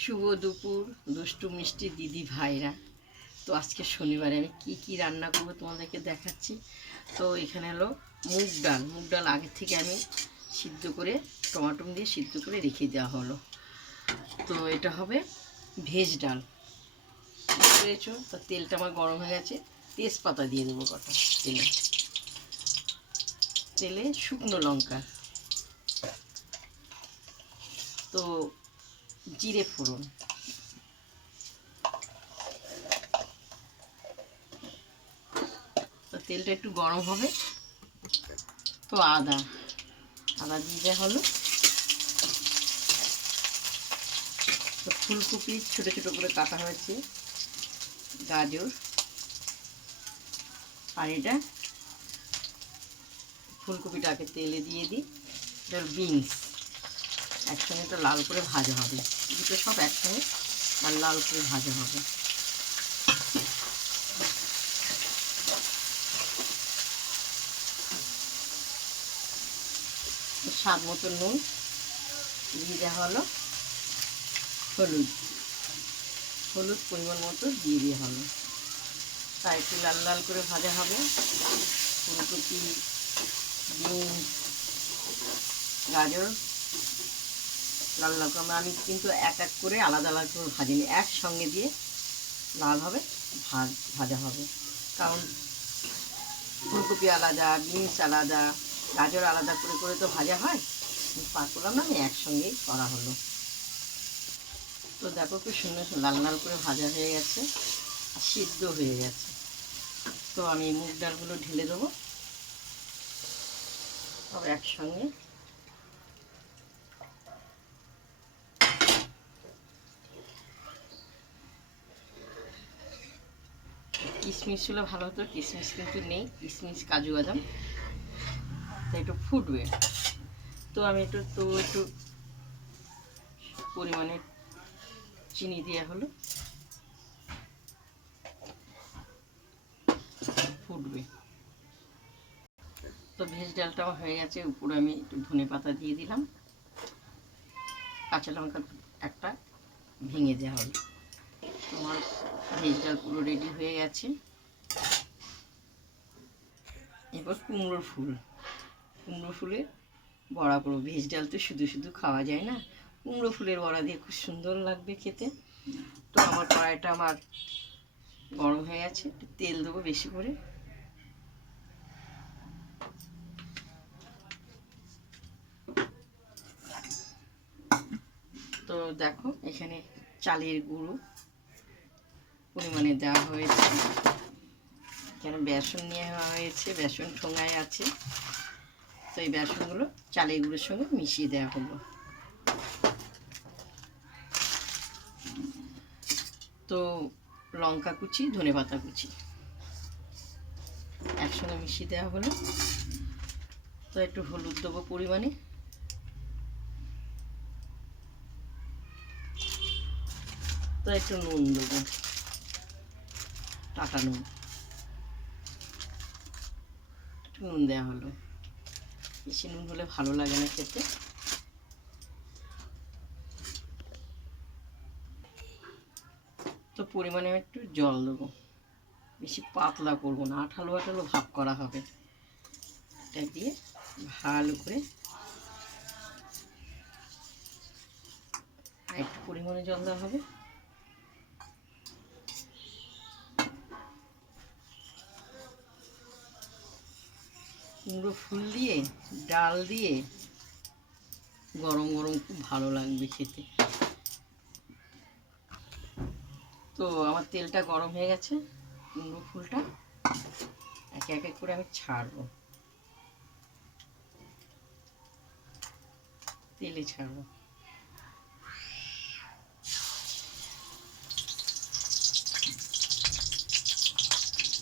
শুভ দুপুর দুষ্টু মিষ্টি দিদি ভাইরা। তো আজকে শনিবারে আমি কি রান্না করবো তোমাদেরকে দেখাচ্ছি। তো এখানে হলো মুগ ডাল আগের থেকে আমি সিদ্ধ করে টমাটো দিয়ে সিদ্ধ করে রেখে দেওয়া হলো। তো এটা হবে ভেজ ডাল, বুঝতে পেরেছো? তো তেলটা আমার গরম হয়ে গেছে, তেজপাতা দিয়ে দেবো কটা তেলে শুকনো লঙ্কা, তো জিরে ফোড়ন, তো তেলটা একটু গরম হবে, তো আদা দিয়ে দেওয়া হলো। তো ফুলকপি ছোটো ছোটো করে কাটা হয়েছে, গাজর, আর এটা ফুলকপিটাকে তেলে দিয়ে দিই। এটা বিনস একসঙ্গে তো লাল করে ভাজা হবে, দুটো সব একসঙ্গে আর লাল করে ভাজা হবে। স্বাদ মতো নুন দিয়ে দেওয়া হলো, হলুদ পরিমাণ মতো দিয়ে দেওয়া হলো। তা একটু লাল লাল করে ভাজা হবে। ফুলকপি, বিনস, গাজর লাল লাল করে, আমি কিন্তু এক এক করে আলাদা আলাদা করে ভাজিনি, একসঙ্গে দিয়ে লালভাবে ভাজা হবে। কারণ ফুলকপি আলাদা, বিনস আলাদা, গাজর আলাদা করে করে তো ভাজা হয়, করলাম না, আমি একসঙ্গেই করা হলো। তো দেখো খুব সুন্দর লাল লাল করে ভাজা হয়ে গেছে আর সিদ্ধ হয়ে গেছে। তো আমি মুগ ডালগুলো ঢেলে দেবো সব একসঙ্গে। কিশমিশ হলে ভালো হতো, কিশমিশ কিন্তু নেই, কিশমিশ কাজু বাদাম, তো একটু ফুটবে। তো আমি একটু পরিমাণে চিনি দেওয়া হলো, ফুটবে। তো ভেজ ডালটাও হয়ে গেছে, উপরে আমি একটু ধনে পাতা দিয়ে দিলাম, কাঁচা লঙ্কা একটা ভেঙে দেওয়া হলো। তোমার ভেজ ডাল পুরো রেডি হয়ে গেছে। এবার কুমড়ো ফুলের বড়া করবো। ভেজ ডাল তো শুধু শুধু খাওয়া যায় না, কুমড়ো ফুলের বড়া দিয়ে খুব সুন্দর লাগবে খেতে। তো আমার কড়াইটা গরম হয়ে গেছে, একটু তেল দেবো বেশি করে। তো দেখো এখানে চালের গুঁড়ো পরিমাণে দেওয়া হয়েছে, এখানে বেসন নেওয়া হয়েছে, বেসন ঠোঙায় আছে। তো এই বেসনগুলো চালের গুঁড়োর সঙ্গে মিশিয়ে দেওয়া হলো। তো লঙ্কা কুচি, ধনে পাতা কুচি একসঙ্গে মিশিয়ে দেওয়া হলো। তো একটু হলুদ দেবো পরিমাণে, তো একটু নুন দেবো, টাটা নুন, একটু নুন দেওয়া হলো। বেশি নুন হলে ভালো লাগে না খেতে। তো পরিমাণে আমি একটু জল দেবো, বেশি পাতলা করবো না, আঠালো আঠালো ভাব করা হবে। এটা দিয়ে ভালো করে একটু পরিমাণে জল দেওয়া হবে। কুমড়ো ফুল দিয়ে ডাল দিয়ে গরম গরম খুব ভালো লাগবে খেতে। তো আমার তেলটা গরম হয়ে গেছে, কুমড়ো ফুলটা একে একে করে আমি ছাড়বো, তেলে ছাড়বো।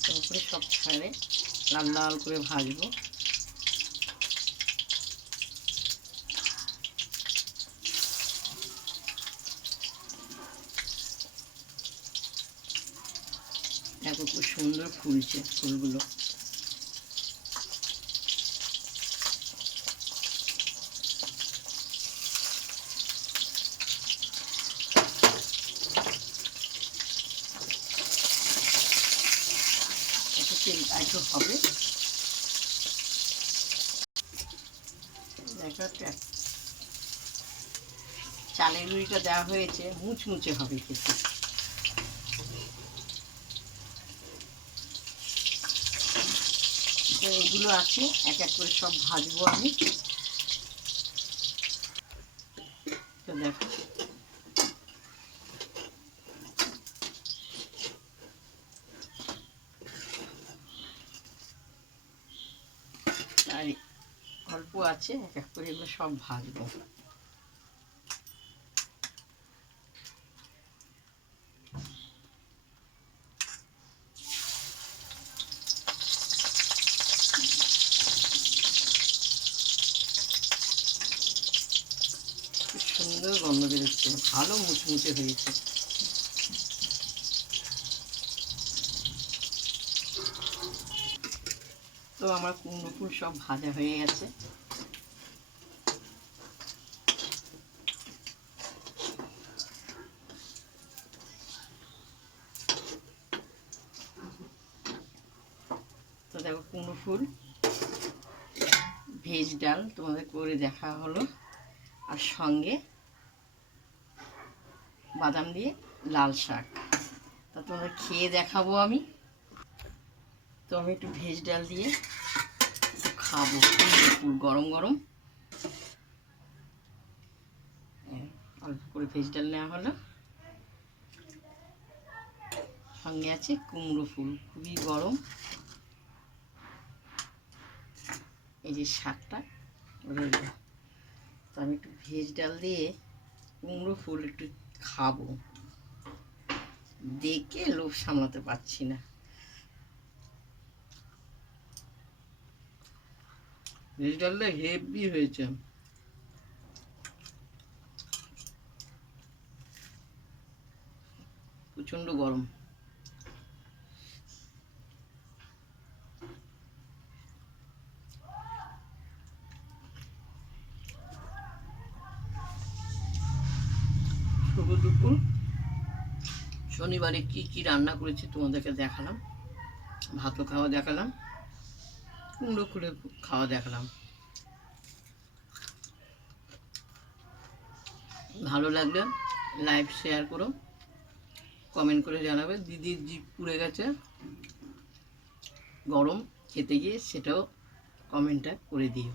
তারপরে সব ছাড়ে লাল লাল করে ভাজবো। দেখো খুব সুন্দর ফুলছে ফুলগুলো। তেলটা একটু হবে। দেখো চালের গুঁড়িটা দেওয়া হয়েছে, মুচমুচে হবে খেতে। তো এগুলো আছে, এক এক করে সব ভাজবো আমি। তো দেখো আর অল্প আছে, এক এক করে এগুলো সব ভাজবো। খুব সুন্দর গন্ধ বেরোচ্ছে, ভালো মুচমুচে হয়েছে। তো আমার কুমড়ো ফুল সব ভাজা হয়ে গেছে। তো দেখো কুমড়ো ফুল, ভেজ ডাল তোমাদের করে দেখা হলো, আর সঙ্গে বাদাম দিয়ে লাল শাক। তা তোমাদের খেয়ে দেখাবো আমি। তো আমি একটু ভেজ ডাল দিয়ে খাবো, গরম গরম। অল্প করে ভেজ ডাল নেওয়া হলো, সঙ্গে আছে কুমড়ো ফুল, খুবই গরম। এই যে শাকটা রইল। তো আমি একটু ভেজ ডাল দিয়ে কুমড়ো ফুল একটু খাবো, দেখে লোভ সামলাতে পারছি না। ভেজ ডালটা হেভি হয়েছে, প্রচণ্ড গরম। শুভ দুপুর, শনিবারে কি কি রান্না করেছি তোমাদেরকে দেখালাম, ভাতও খাওয়া দেখালাম, কুমড়ো ফুলের খাওয়া দেখালাম। ভালো লাগলে লাইভ শেয়ার করো, কমেন্ট করে জানাবে। দিদির জিভ পুড়ে গেছে গরম খেতে গিয়ে, সেটাও কমেন্টটা করে দিও।